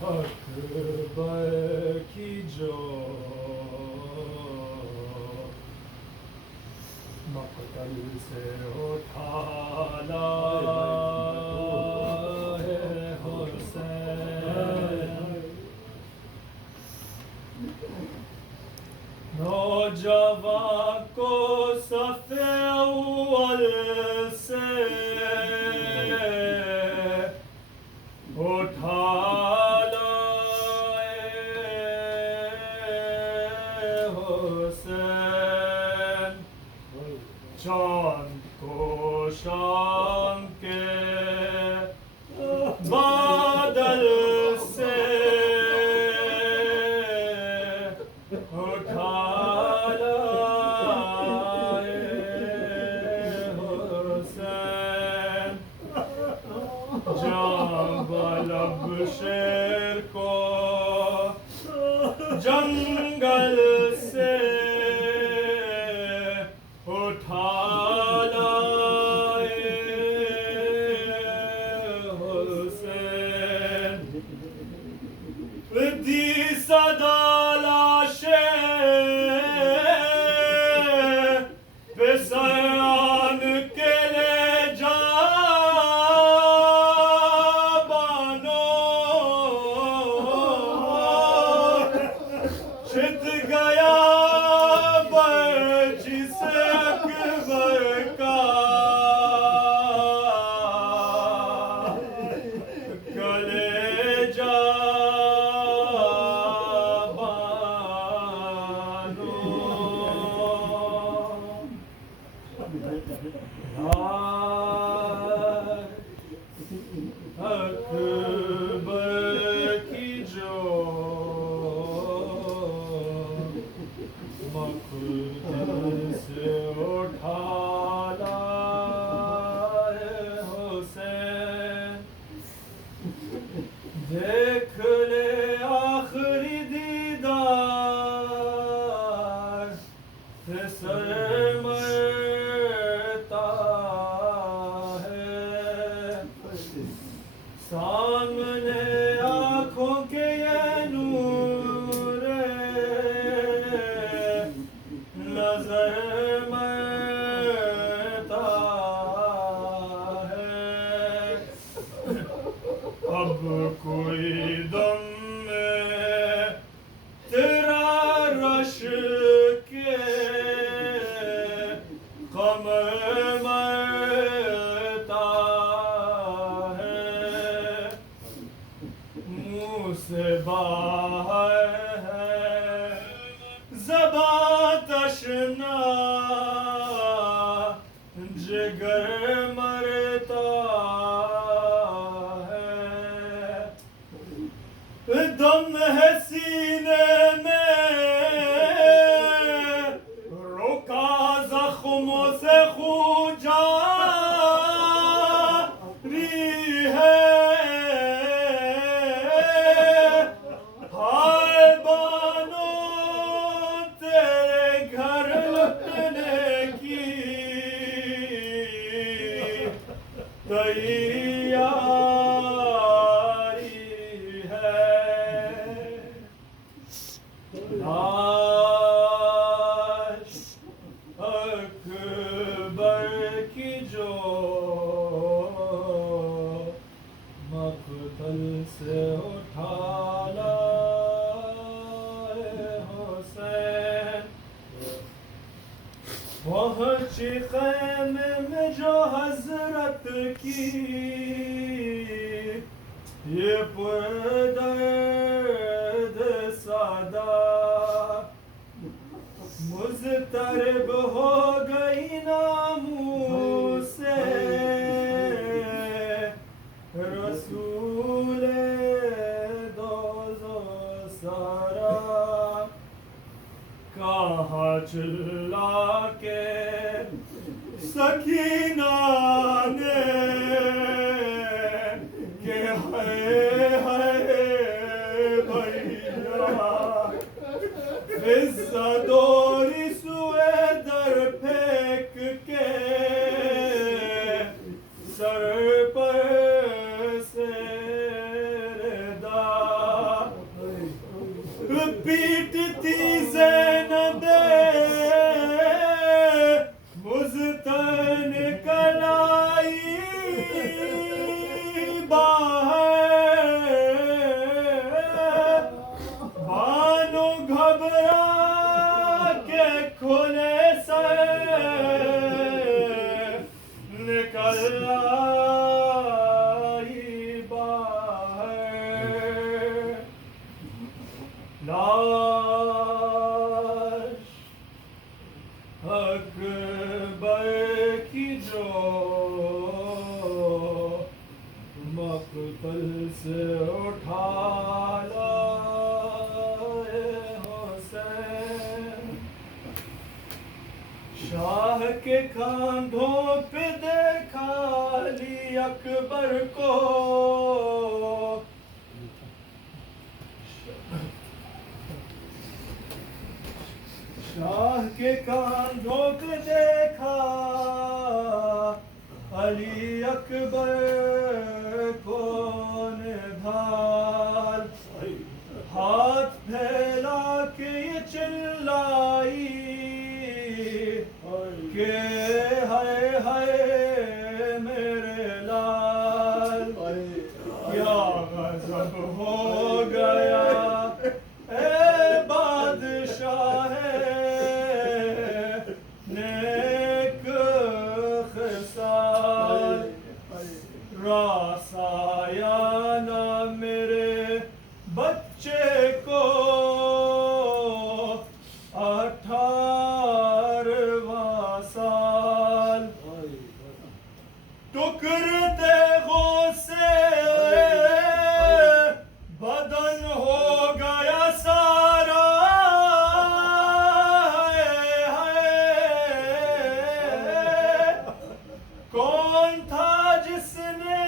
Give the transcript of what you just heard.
اکبر کی جو مقتل سے اٹھا لائے حسین، نوجوان کو صف اول سے اٹھا لائے حسین، چاند کو شام کے بادل سے اٹھا لائے حسین، جب لب شیر کو جنگل سے اٹھا لائے حسین، دی صدا لاشیں پہ سیان کے لے جا بانو، چھت گیا برچی سے اکبر کا کلیجہ بانو، اکبر کی جو مقتل سے اٹھا لائے حسین، دیکھ لے آخری دیدار سے سر مرتا ہے، سامنے آنکھوں کے یہ نور نظر مرتا ہے، اب کوئی دم میں تیرا رش کے قمر مرتا ہے، منہ سے باہر ہے زباں تشنا، جگر مرتا ہے، دم ہے سینے میں روکا زخموں سے خون جاری ہے، ہائے بانو تیرے گھر لٹنے کی تیاری ہے، لاش اکبر کی جو مقتل سے اٹھا لائے حسین، پہنچی خیمے میں جو حضرت کی یہ پردرد صدا، مضطرب ہو گئی ناموں سے رسول دوزو سارا، کہا چلا کے سکینہ نے کہ ہے بھیا، فضہ دوری سوئے در پھینک کے سر پر سے ردا، باہر بانو گھبرا کے کھلے سے نکل آئی باہر لاش اکبر کی جو مقتل سے اٹھا لائے حسین شاہ کے کاندھوں پہ دیکھا علی اکبر کو شاہ کے کاندھوں پہ دیکھا علی اکبر کو نبھال ہاتھ پھیلا کے یہ چلائی کہ ہائے ہائے میرے لال کیا غضب ہو گیا اے بادشاہ نیک خصال راس آیا نہ میرے بچے کو 18واں سال ٹکڑتے غصے بدن ہو گیا سارا کون تھا جس نے